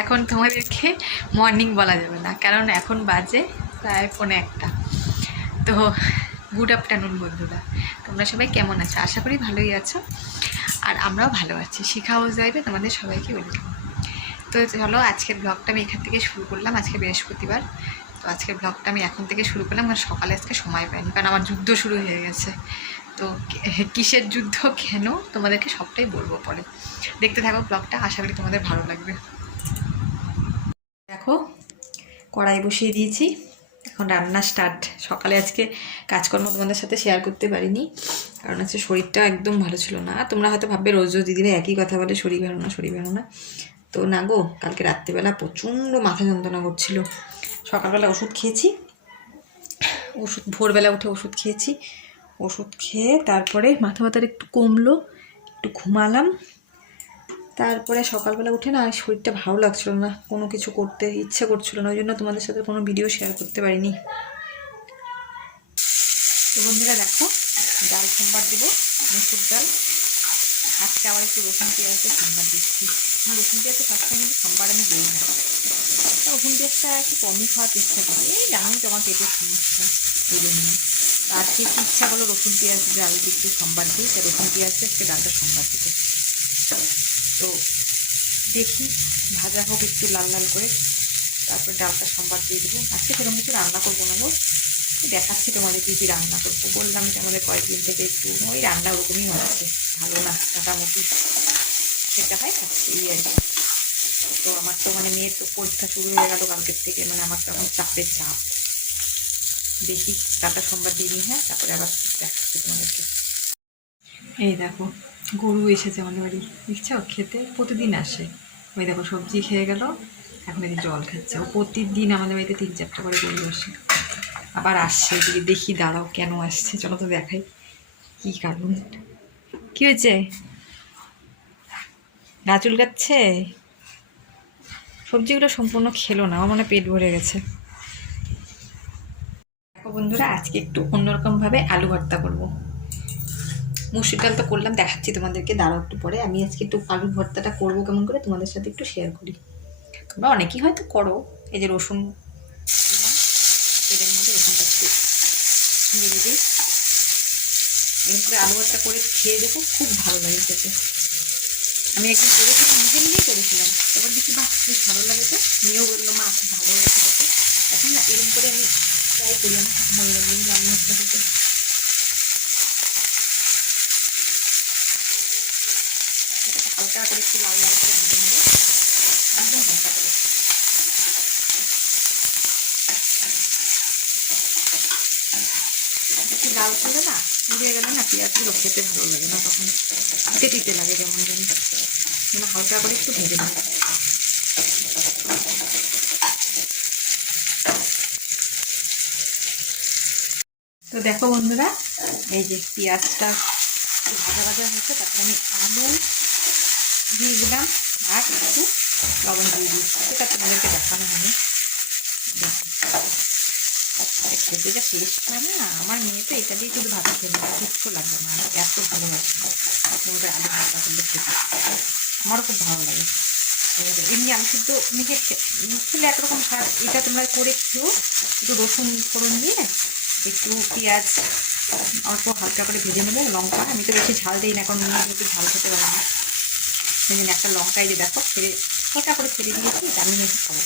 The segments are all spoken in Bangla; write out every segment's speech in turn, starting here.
এখন তোমাদেরকে মর্নিং বলা যাবে না, কারণ এখন বাজে প্রায় 1:45। তো গুড আফটারনুন বন্ধুরা, তোমরা সবাই কেমন আছো? আশা করি ভালোই আছো, আর আমরাও ভালো আছি। শিখা হাউস লাইফে তোমাদের সবাইকে ওয়েলকাম। তো চলো, আজকের ব্লগটা আমি এখান থেকে শুরু করলাম। আজকে বৃহস্পতিবার, তো আজকের ব্লগটা আমি এখন থেকে শুরু করলাম, কারণ সকালে আজকে সময় পাইনি, কারণ আমার যুদ্ধ শুরু হয়ে গেছে। তো কিসের যুদ্ধ, কেন, তোমাদেরকে সবটাই বলবো পরে। দেখতে থাকো ব্লগটা, আশা করি তোমাদের ভালো লাগবে। দেখো, কড়াই বসিয়ে দিয়েছি, এখন রান্না স্টার্ট। সকালে আজকে কাজকর্ম তোমাদের সাথে শেয়ার করতে পারিনি, কারণ হচ্ছে শরীরটা একদম ভালো ছিল না। তোমরা হয়তো ভাববে রোজ রোজ দিদিভাই একই কথা বলে, শরীর ভালো না শরীর ভালো না। তো না গো, কালকে রাত্রিবেলা প্রচণ্ড মাথা যন্ত্রণা করছিল। সকালবেলা ওষুধ খেয়েছি, ভোরবেলা উঠে ওষুধ খেয়েছি। ওষুধ খেয়ে তারপরে মাথা ব্যথাটা একটু কমলো, একটু ঘুমালাম। তারপরে সকালবেলা উঠে না শরীরটা ভালো লাগছিল না, কোনো কিছু করতে ইচ্ছে করছিল না, ওই জন্য তোমাদের সাথে কোনো ভিডিও শেয়ার করতে পারিনি। তো বন্ধুরা দেখো, ডাল সম্বার দেবো, মুসুর ডাল। আজকে আবার একটু রসুন পেঁয়াজের সম্বার দিচ্ছি। আমার রসুন পেঁয়াজের সবসময় কিন্তু সম্বার আমি দিই না, রসুন পেঁয়াজটা একটু কমই খাওয়ার চেষ্টা করি। এই জানোই তো আমার পেটের সমস্যা, এই জন্য। আজকে একটু ইচ্ছা করলো রসুন পেঁয়াজ ডাল একটু সম্বার দিই, তাই রসুন পেঁয়াজে আজকে ডালটা সম্বার দেবো। তো দেখি ভাজা হোক একটু লাল লাল করে, তারপর ডালটা সম্বার দিয়ে দেবো। আজকে সেরকম কিছু রান্না করবো না গো, দেখাচ্ছি তোমাদের কী কী রান্না করবো। বললাম যে আমাদের কয়েকদিন থেকে একটু ওই রান্না ওরকমই হচ্ছে, ভালো না মোটামুটি, সেটা হয় খাচ্ছি এই আর কি। তো আমার তো মানে মেয়ের তো পরীক্ষা শুরু হয়ে গেল কালকের থেকে, মানে আমার তো এখন চাপের চাপ। দেখি ডালটা সম্বার দিয়ে নিই, হ্যাঁ, তারপরে আবার দেখাচ্ছি তোমাদেরকে। এই দেখো, গরু এসেছে আমাদের বাড়ি, দেখছো, খেতে প্রতিদিন আসে। ওই দেখো সবজি খেয়ে গেল, এখন এই জল খাচ্ছে। ও প্রতিদিন আমাদের বাড়িতে 3-4টা করে গরু আসে, আবার আসছে এদিকে। দেখি দাঁড়াও কেন আসছে, চলো তো দেখাই কি কারণ। কি হয়েছে, গা চুলকাচ্ছে? সবজিগুলো সম্পূর্ণ খেলো না, আমার মনে পেট ভরে গেছে। দেখো বন্ধুরা, আজকে একটু অন্যরকমভাবে আলু ভর্তা করবো। মুসুর ডাল তো করলাম, দেখাচ্ছি তোমাদেরকে, দাঁড়াও একটু পরে। আমি আজকে একটু আলু ভর্তাটা করবো কেমন করে তোমাদের সাথে একটু শেয়ার করি। তোমরা অনেকেই হয়তো করো। এই যে রসুন দিলাম, তেলের মধ্যে রসুনটা একটু মেরে দিই। এরকম করে আলু ভর্তা করে খেয়ে দেখো, খুব ভালো লাগে খেতে। আমি একদিন করেছিলাম, নিজেই করেছিলাম, এবার দেখি বাহ বেশ ভালো লাগে। তো মেয়েও বললো মা খুব ভালো হয়েছে খেতে। এখন না এরকম করে আমি ট্রাই করি, আমার খুব ভালো লাগে আলু ভর্তা খেতে। হালকা করে একটু লাল লাল করে ভেজে নেবো, একদম হালকা করে। একটু লাল করলে না, পুড়ে গেলে না পেঁয়াজগুলো খেতে ভালো লাগে না, তখন তিতে তিতে লাগে কেমন জানি। মানে হালকা করে একটু ভেজে নেবো। তো দেখো বন্ধুরা, এই যে পেঁয়াজটা ভাজা ভাজা হয়েছে, তারপরে আমি আলু দিয়ে দিলাম আর একটু লবণ দিয়ে দিয়েছি। সেটা তোমাদেরকে দেখানো হয়নি। খেতে যা টেস্ট হয় না, আমার মেয়ে তো এটা দিয়ে শুধু ভাত খেয়ে নেবে, কিচ্ছু লাগবে না, এত ভালোবাসে তোমরা আলু ভাজা করলে খেতে। আমারও খুব ভালো লাগে। এমনি আলু সিদ্ধ মেখে খেলে একরকম স্বাদ, এটা তোমরা করে খেও। একটু রসুন ফোড়ন দিয়ে একটু পেঁয়াজ অল্প হালকা করে ভেজে নেবে, লঙ্কা, আমি তো বেশি ঝাল দিই না, এখন মেয়ে একটু ঝাল খেতে পারে না, সেই জন্য একটা লঙ্কা এই যে দেখো ছেড়ে হালকা করে ছেড়ে দিয়েছি, আমি মেখে খাবো।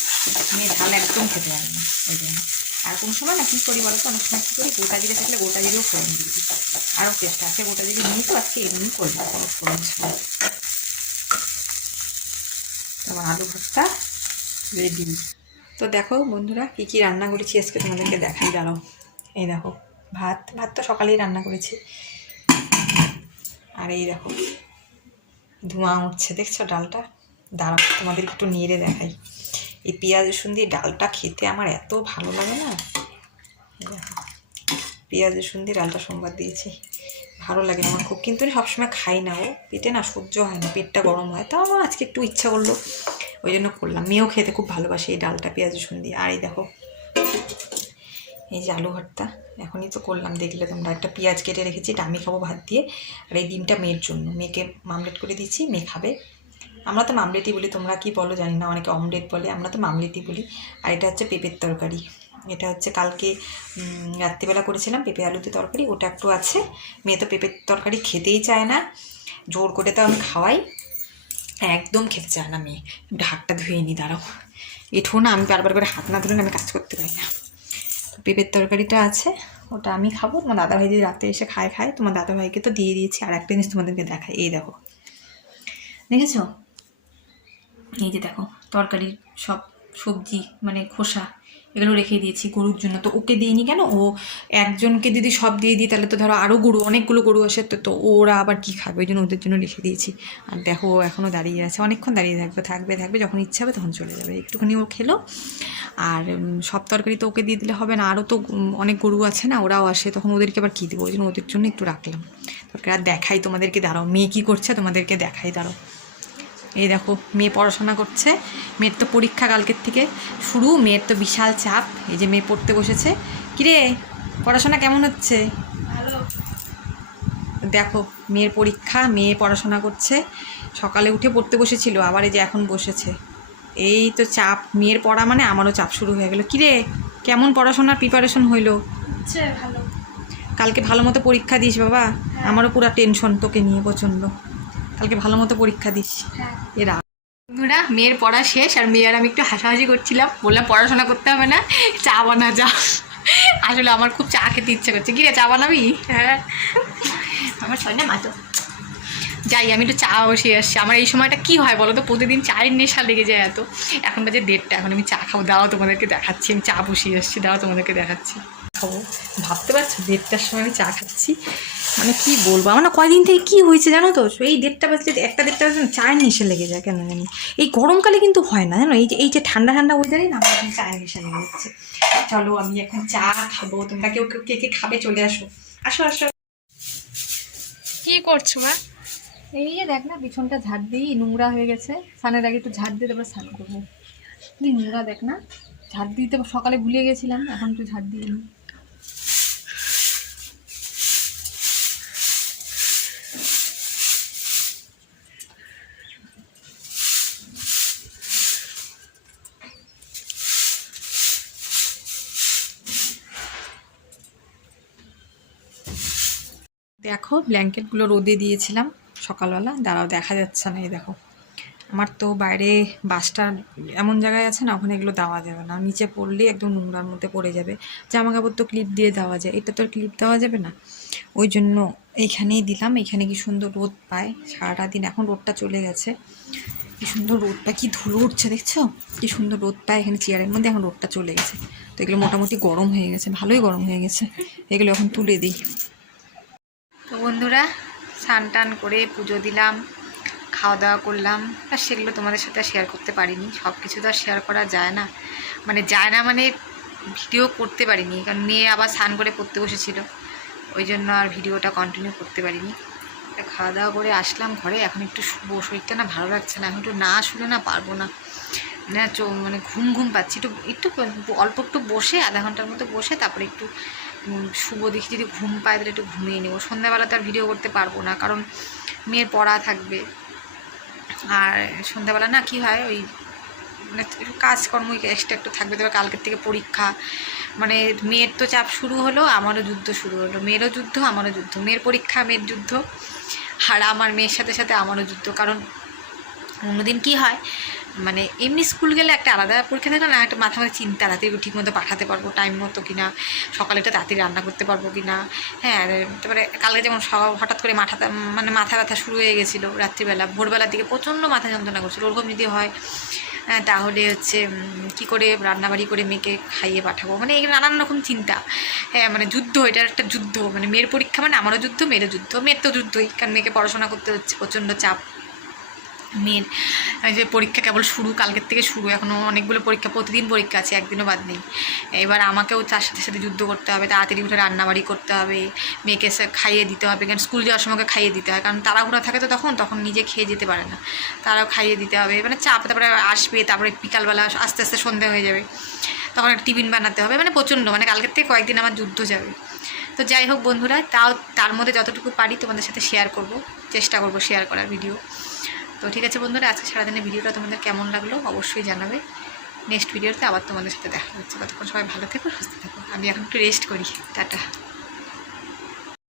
মেয়ে ঝাল একদম খেতে পারে না, ওই জন্য। আর কোনো সময় না কী করি বলো তো, অনেক সময় কী করি, গোটা জিরে থাকলে গোটা জিরেও ফোড়ন দিয়ে দিই, আরও টেস্ট আছে। গোটা জিরে নিয়ে তো আজকে এমনি করবো, কোনো ফোড়ন ছাড়া। তোমার আলু ভর্তা রেডি। তো দেখো বন্ধুরা, কী কী রান্না করেছি আজকে তোমাদেরকে দেখাই, দাঁড়াও। এই দেখো, ভাত তো সকালেই রান্না করেছি। আর এই দেখো ধোঁয়া উঠছে, দেখছো ডালটা? দাঁড়াও তোমাদের একটু নেড়ে দেখাই। এই পেঁয়াজ রসুন দিয়ে ডালটা খেতে আমার এত ভালো লাগে না। দেখো, পেঁয়াজ রসুন দিয়ে ডালটা সোমবার দিয়েছি, ভালো লাগে আমার খুব, কিন্তু আমি সবসময় খাই না, ও পেটে না সহ্য হয় না, পেটটা গরম হয়। তাও আমার আজকে একটু ইচ্ছা করলো, ওই জন্য করলাম। মেয়েও খেতে খুব ভালোবাসে এই ডালটা পেঁয়াজ রসুন দিয়ে। আর এই দেখো, এই যে আলু ভর্তা এখনই তো করলাম, দেখলে তোমরা। একটা পেঁয়াজ কেটে রেখেছি, এটা আমি খাবো ভাত দিয়ে, আর এই ডিমটা মেয়ের জন্য, মেয়েকে মামলেট করে দিয়েছি, মেয়ে খাবে। আমরা তো মামলেটই বলি, তোমরা কি বলো জানি না, অনেকে অমলেট বলে, আমরা তো মামলেটই বলি। আর এটা হচ্ছে পেঁপের তরকারি। এটা হচ্ছে কালকে রাত্রিবেলা করেছিলাম পেঁপে আলুতে তরকারি, ওটা একটু আছে। মেয়ে তো পেঁপের তরকারি খেতেই চায় না, জোর করে তো আমি খাওয়াই, একদম খেতে চায় না মেয়ে। হাতটা ধুয়ে নি, দাঁড়াও, এঠো না, আমি বারবার করে হাত না ধরে আমি কাজ করতে পারি না। পেঁপের তরকারিটা আছে, ওটা আমি খাবো। তোমার দাদাভাই যদি রাতে এসে খায়, তোমার দাদাভাইকে তো দিয়ে দিয়েছি। আর একটা জিনিস তোমাদেরকে দেখাই, এই দেখো, দেখেছো, এই যে দেখো তরকারির সব সবজি মানে খোসা এগুলো রেখে দিয়েছি গরুর জন্য। তো ওকে দিইনি কেন, ও একজনকে যদি সব দিয়ে দিই তাহলে তো ধরো আরও গরু, অনেকগুলো গরু আসে, তো ওরা আবার কী খাবে, ওই জন্য ওদের জন্য রেখে দিয়েছি। আর দেখো ও এখনও দাঁড়িয়ে আছে, অনেকক্ষণ দাঁড়িয়ে থাকবে, যখন ইচ্ছা হবে তখন চলে যাবে। একটুখানি ও খেলো। আর সব তরকারি তো ওকে দিয়ে দিলে হবে না, আরও তো অনেক গরু আছে না, ওরাও আসে, তখন ওদেরকে আবার কী দেবো, ওই জন্য ওদের জন্য একটু রাখলাম তরকারি। আর দেখাই তোমাদেরকে, দাঁড়াও, মেয়ে কী করছে তোমাদেরকে দেখাই, দাঁড়াও। এই দেখো মেয়ে পড়াশোনা করছে, মেয়ের তো পরীক্ষা কালকের থেকে শুরু, মেয়ের তো বিশাল চাপ। এই যে মেয়ে পড়তে বসেছে। কিরে, পড়াশোনা কেমন হচ্ছে? ভালো। দেখো মেয়ের পরীক্ষা, মেয়ে পড়াশোনা করছে, সকালে উঠে পড়তে বসেছিল, আবার এই যে এখন বসেছে। এই তো চাপ, মেয়ের পড়া মানে আমারও চাপ শুরু হয়ে গেল। কিরে, কেমন পড়াশোনার প্রিপারেশন হইলো? ভালো। কালকে ভালো মতো পরীক্ষা দিস বাবা। আমারও পুরো টেনশন তোকে নিয়ে প্রচণ্ড। কালকে ভালো মতো পরীক্ষা দিস। এরা বন্ধুরা, মেয়ের পড়া শেষ, আর মেয়ে আর আমি একটু হাসাহাসি করছিলাম, বললাম পড়াশোনা করতে হবে না, চা বানা যা। আসলে আমার খুব চা খেতে ইচ্ছে করছে। কি রে, চা বানাবি? হ্যাঁ, আমার ছয় না মাতো। যাই, আমি একটু চা বসিয়ে আসছি। আমার এই সময়টা কি হয় বলো তো, প্রতিদিন চায়ের নেশা লেগে যায় এত। এখন বাজে 1:30, এখন আমি চা খাবো। দাও তোমাদেরকে দেখাচ্ছি, আমি চা বসিয়ে আসছি, দাও তোমাদেরকে দেখাচ্ছি। খাবো, ভাবতে পারছো 1:30টার সময় আমি চা খাচ্ছি, মানে কি বলবো, আমার না কয়দিন থেকে কী হয়েছে জানো তো, এই 1:30 বাজলে 1:30 বাজলে চায়ের নেশা লেগে যায় কেন জানি। এই গরমকালে কিন্তু হয় না জানো, এই যে ঠান্ডা ওয়েদারে না আমার এখন চায়ের নেশা লেগে যাচ্ছে। চলো আমি এখন চা খাবো, তোমরা কেউ কে খাবে চলে আসো, আসো আসো। কি করছো মা? এই যে দেখ না, পিছনটা ঝাড় দিই, নোংরা হয়ে গেছে, স্নানের আগে একটু ঝাড় দিয়ে তারপর স্নান করবো। নোংরা দেখ না, ঝাড় দিতে সকালে ভুলে গেছিলাম, এখন একটু ঝাড় দিয়ে নিই। দেখো ব্ল্যাঙ্কেটগুলো রোদে দিয়েছিলাম সকালবেলা, দাঁড়াও দেখা যাচ্ছে না, এই দেখো আমার তো বাইরে বাসটা এমন জায়গায় আছে না, ওখানে এগুলো দেওয়া যাবে না, নিচে পড়লেই একদম নোংরার মধ্যে পড়ে যাবে। জামা কাপড় তো ক্লিপ দিয়ে দেওয়া যায়, এটা তো আর ক্লিপ দেওয়া যাবে না, ওই জন্য এইখানেই দিলাম। এখানে কি সুন্দর রোদ পায় সারাটা দিন, এখন রোদটা চলে গেছে, কি সুন্দর রোদ পায়, কি ধুলো উঠছে দেখছো, কি সুন্দর রোদ পায় এখানে চেয়ারের মধ্যে, এখন রোদটা চলে গেছে। তো এগুলো মোটামুটি গরম হয়ে গেছে, ভালোই গরম হয়ে গেছে, এগুলো এখন তুলে দিই। তো বন্ধুরা, স্নান টান করে পুজো দিলাম, খাওয়া দাওয়া করলাম, আর সেগুলো তোমাদের সাথে শেয়ার করতে পারিনি। সব কিছু তো আর শেয়ার করা যায় না, মানে ভিডিও করতে পারিনি, কারণ মেয়ে আবার স্নান করে পড়তে বসেছিল, ওই জন্য আর ভিডিওটা কন্টিনিউ করতে পারিনি। খাওয়া দাওয়া করে আসলাম ঘরে, এখন একটু শুবো, শরীরটা না ভালো লাগছে না, এখন একটু না শুলে না পারবো না, মানে ঘুম পাচ্ছি। একটু অল্প একটু বসে, আধা ঘন্টার মতো বসে তারপরে একটু শুভ দেখি, যদি ঘুম পায় তাহলে একটু ঘুমিয়ে নেবো। সন্ধ্যাবেলা তো আর ভিডিও করতে পারবো না, কারণ মেয়ের পড়া থাকবে। আর সন্ধ্যাবেলা না কি হয়, ওই মানে একটু কাজকর্ম এক্সট্রা একটু থাকবে, তবে কালকের থেকে পরীক্ষা, মানে মেয়ের তো চাপ শুরু হলো, আমারও যুদ্ধ শুরু হলো, মেয়েরও যুদ্ধ আমারও যুদ্ধ, মেয়ের পরীক্ষা মেয়ের যুদ্ধ, আর আমার মেয়ের সাথে সাথে আমারও যুদ্ধ। কারণ অন্যদিন কী হয়, মানে এমনি স্কুল গেলে একটা আলাদা পরীক্ষা থাকে না, একটা মাথা চিন্তা, রাত্রে ঠিক মতো পাঠাতে পারবো টাইম মতো কিনা, সকালেটা তাড়াতাড়ি রান্না করতে পারবো কিনা। হ্যাঁ, তারপরে কালকে যেমন হঠাৎ করে মাথা ব্যথা শুরু হয়ে গেছিলো রাত্রিবেলা, ভোরবেলার দিকে প্রচণ্ড মাথা যন্ত্রণা করছিলো, ওরকম যদি হয় তাহলে হচ্ছে কী করে রান্নাবাড়ি করে মেয়েকে খাইয়ে পাঠাবো, মানে এই নানান রকম চিন্তা। হ্যাঁ, মানে যুদ্ধ, এটার একটা যুদ্ধ, মানে মেয়ের পরীক্ষা মানে আমারও যুদ্ধ, মেয়েরও যুদ্ধ, মেয়ের তো যুদ্ধই, কারণ মেয়েকে পড়াশোনা করতে হচ্ছে, প্রচণ্ড চাপ। মেয়ের যে পরীক্ষা কেবল শুরু, কালকের থেকে শুরু, এখনও অনেকগুলো পরীক্ষা, প্রতিদিন পরীক্ষা আছে, একদিনও বাদ নেই। এবার আমাকেও তার সাথে সাথে যুদ্ধ করতে হবে, তাড়াতাড়ি উঠে রান্নাবাড়ি করতে হবে, মেয়েকে খাইয়ে দিতে হবে, কারণ স্কুল যাওয়ার সময় খাইয়ে দিতে হয়, কারণ তাড়াহুড়া থাকে তো তখন নিজে খেয়ে যেতে পারে না, তারাও খাইয়ে দিতে হবে, মানে চাপ। তারপরে আসবে, তারপরে বিকালবেলা আস্তে আস্তে সন্ধে হয়ে যাবে, তখন একটা টিফিন বানাতে হবে, মানে প্রচণ্ড, মানে কালকের থেকে কয়েকদিন আমার যুদ্ধ যাবে। তো যাই হোক বন্ধুরা, তার মধ্যে যতটুকু পারি তোমাদের সাথে শেয়ার করব, চেষ্টা করব শেয়ার করার ভিডিও। তো ঠিক আছে বন্ধুরা, আজকে সারাদিনের ভিডিওটা তোমাদের কেমন লাগলো অবশ্যই জানাবে। নেক্সট ভিডিওতে আবার তোমাদের সাথে দেখা হচ্ছে। ততক্ষণ সবাই ভালো থেকো, সুস্থ থেকো। আমি এখন একটু রেস্ট করি। টাটা।